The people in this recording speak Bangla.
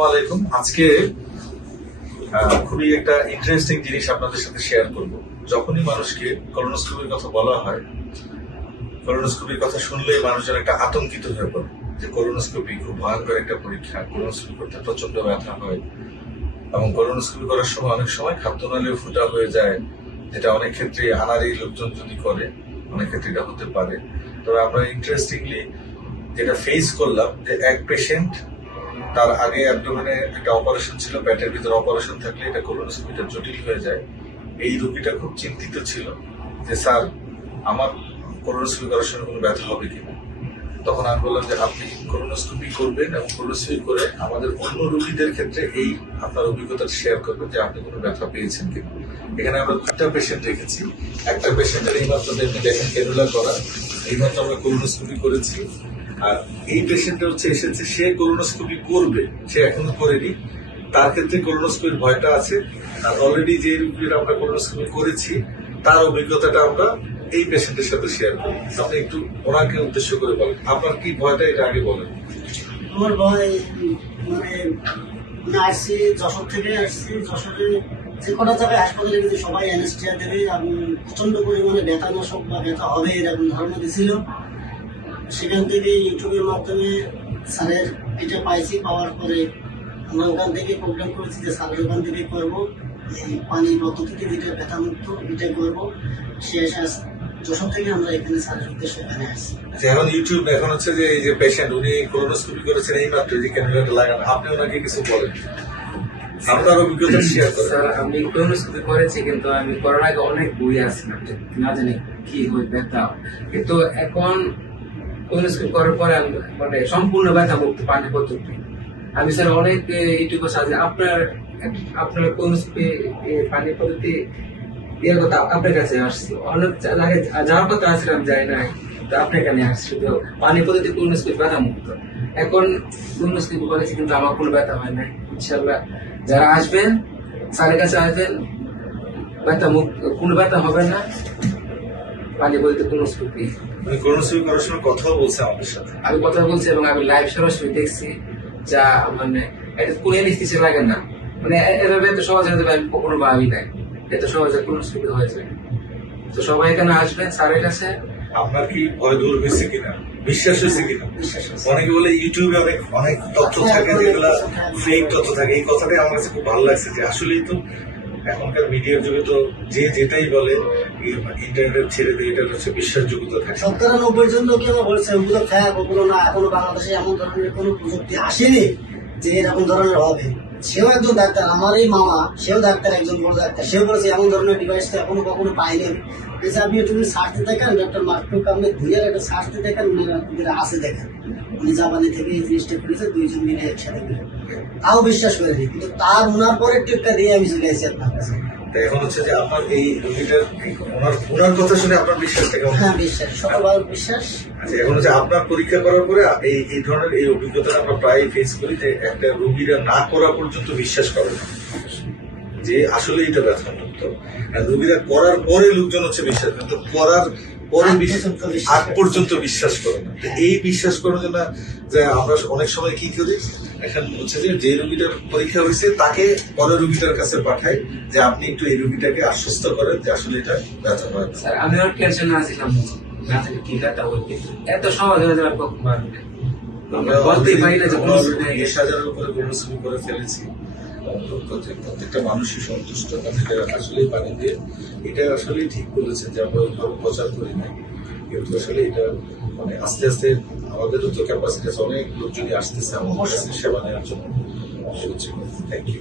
আসসালামু আলাইকুম। আজকে খুবই একটা ইন্টারেস্টিং জিনিস আপনাদের সাথে শেয়ার করব। যখনই মানুষকে কলোনোস্কোপির কথা বলা হয়, কলোনোস্কোপির কথা শুনলেই মানুষজন একটা আতঙ্কিত হয়ে পড়ে যে কলোনোস্কোপি খুব ভয়ঙ্কর একটা পরীক্ষা, কলোনোস্কোপি করতে প্রচন্ড ব্যথা হয় এবং কলোনোস্কোপি করার সময় অনেক সময় খাদ্যনালীও ফুটা হয়ে যায়, যেটা অনেক ক্ষেত্রে আনারি লোকজন যদি করে অনেক ক্ষেত্রে এটা হতে পারে। তবে আমরা ইন্টারেস্টিংলি যেটা ফেস করলাম যে এক পেশেন্ট, তার আগে অ্যাবডোমেনে একটা অপারেশন ছিল, পেটের ভিতরে অপারেশন থাকলে এটা কলোনোস্কোপিটা জটিল হয়ে যায়। এই রোগীটা খুব চিন্তিত ছিল যে স্যার আমার কলোনোস্কোপি করার সময় কোনো ব্যথা হবে কিনা। তখন আমি বললাম যে আপনি কলোনোস্কোপি করবেন এবং কলোনোস্কোপি করে আমাদের অন্য রোগীদের ক্ষেত্রে এই আপনার অভিজ্ঞতা শেয়ার করবেন যে আপনি কোনো ব্যথা পেয়েছেন কিনা। এখানে আমরা 2টা পেশেন্ট রেখেছি। একটা পেশেন্টের এইমাত্র দেখেন ক্যানুলা করা, এইমাত্র আমরা কলোনোস্কোপি করেছি। আর এই পেশেন্ট হচ্ছে এসেছে, সে কলোনোস্কোপি করবে, সে এখনো করেনি, তার ক্ষেত্রে কলোনোস্কোপির ভয়টা আছে। আর অলরেডি যে রোগীরা আমরা কলোনোস্কোপি করেছি তার অভিজ্ঞতাটা আমরা এই পেশেন্টের সাথে শেয়ার করি। আপনি একটু ওনাকে উদ্দেশ্য করে বলেন আপনার কি ভয়টা, এটা আগে বলেন। আমার ভয় মানে আসছি যশোর থেকে, আসছি যশোরে যে কটা জায়গায় হাসপাতালে কিন্তু সবাই অ্যানেস্টিয়া দেবে এবং প্রচন্ড পরিমাণে ব্যথানাশক বা ব্যথা হবে এরকম ধারণা দিছিল। সেখান থেকে ইউটিউবের মাধ্যমে স্যারের এটা পাইছি, পাওয়ার পরে আমরা ওখান থেকে প্রোগ্রাম করেছি যে স্যারের ওখান থেকে করবো এই পানি পদ্ধতিতে যেটা ব্যথামুক্ত এটা করবো। শেষ যশোর থেকে আমরা এখানে স্যারের উদ্দেশ্যে এখানে আসছি। এখন ইউটিউব এখন হচ্ছে যে এই যে পেশেন্ট উনি কলোনোস্কোপি করেছেন এই মাত্র যে ক্যানুলাটা লাগানো, আপনি ওনাকে কিছু বলেন, আপনার অভিজ্ঞতা শেয়ার করেন। স্যার আমি কলোনোস্কোপি করেছি, কিন্তু আমি করার আগে অনেক বই আসছিলাম না জানি কি হয় ব্যথা, কিন্তু এখন কলোনোস্কোপি করার পরে আমি মানে সম্পূর্ণ ব্যথা মুক্ত পানি পদ্ধতি। আমি স্যার অনেক ইউটিউবে সার্চ আপনার কলোনোস্কোপি পানি পদ্ধতি ইয়ের কথা আপনার কাছে আসছি, অনেক জায়গায় যাওয়ার কথা আসছিলাম যাই না, তো আপনার এখানে আসছি শুধু পানি পদ্ধতি কলোনোস্কোপি ব্যথা মুক্ত। এখন কলোনোস্কোপি করেছি কিন্তু আমার কোনো ব্যথা হয় না। ইনশাল্লাহ যারা আসবেন স্যারের কাছে আসবেন, ব্যথা মুক্ত, কোনো ব্যথা হবে না। পানি পদ্ধতি কলোনোস্কোপি কলোনোস্কোপি করার সময় কথাও বলছে আমাদের সাথে, আমি কথা বলছি এবং আমি লাইভ সরাসরি দেখছি, যা মানে এটা কোনো অ্যানেস্থেসিয়া লাগে না, মানে এভাবে এত সহজে আমি কখনো ভাবি নাই এত সহজে কলোনোস্কোপি হয়েছে। তো সবাই এখানে আসবেন স্যারের কাছে। আপনার কি ভয় দূর হয়েছে কিনা, বিশ্বাস হয়েছে কিনা? অনেকে বলে ইউটিউবে অনেক অনেক তথ্য থাকে যেগুলা ফেক তথ্য থাকে, এই কথাটাই আমার কাছে খুব ভালো লাগছে যে আসলেই তো এখনকার মিডিয়ার যুগে তো যে যেটাই বলে ইন্টারনেট ছেড়ে দিয়ে এটা হচ্ছে বিশ্বাসযোগ্যতা থাকে। 97 জন লোক বলছে ওগুলো খায়, ওগুলো না, এখনো বাংলাদেশে এমন ধরনের কোনো প্রযুক্তি আসেনি যে এরকম ধরনের হবে। সেও একজন ডাক্তার, আমার এই মামা সেও ডাক্তার, একজন বড় ডাক্তার, সেও বলেছে এমন ধরনের ডিভাইস তো এখনো কখনো পাইনি। আপনি ইউটিউবে সার্চ দিতে দেখেন, ডক্টর মার্কটুক আপনি দুইয়ের একটা সার্চ দিতে দেখেন, আছে দেখেন উনি জাপানি থেকে এই জিনিসটা করেছে, 2 জন মিলে একসাথে করে, তাও বিশ্বাস করেনি। কিন্তু তার ওনার পরে টিপটা দিয়ে আমি চলে আসি আপনার কাছে। এখন হচ্ছে যে আপনার এই রোগীটার ওনার কথা শুনে আপনার বিশ্বাসটা কেমন? হ্যাঁ, বিশ্বাস, শতভাগ বিশ্বাস। আচ্ছা, এখন হচ্ছে আপনার পরীক্ষা করার পরে এই ধরনের এই অভিজ্ঞতা আমরা প্রায় ফেস করি যে একটা রোগীরা না করা পর্যন্ত বিশ্বাস করে না যে আসলে এটা ব্যথামুক্ত, আর রোগীরা করার পরে লোকজন হচ্ছে বিশ্বাস, কিন্তু করার পরে আগ পর্যন্ত বিশ্বাস করে না। এই বিশ্বাস করার জন্য যে আমরা অনেক সময় কি করি, এখন হচ্ছে যে রোগীটার পরীক্ষা হয়েছে তাকে পরের রোগীটার কাছে পাঠাই যে আপনি একটু এই রোগীটাকে আশ্বস্ত করেন যে আসলে এটা ব্যথা হয়। স্যার আমি ওর টেনশন না ছিলাম কি ব্যথা হয়, এত সহজ হয়ে যাবে বলতেই পারি না যে 20,000-এর উপরে কলোনোস্কোপি করে ফেলেছি। প্রত্যেকটা মানুষই সন্তুষ্ট, আসলে পানি দিয়ে এটা আসলে ঠিক বলেছে যে আমরা ওইভাবে প্রচার করি নাই, কিন্তু আসলে এটা মানে আস্তে আস্তে আমাদেরও তো ক্যাপাসিটি আছে, অনেক লোকজনই আসতেছে আমাদের কাছে সেবা নেওয়ার জন্য। Thank you.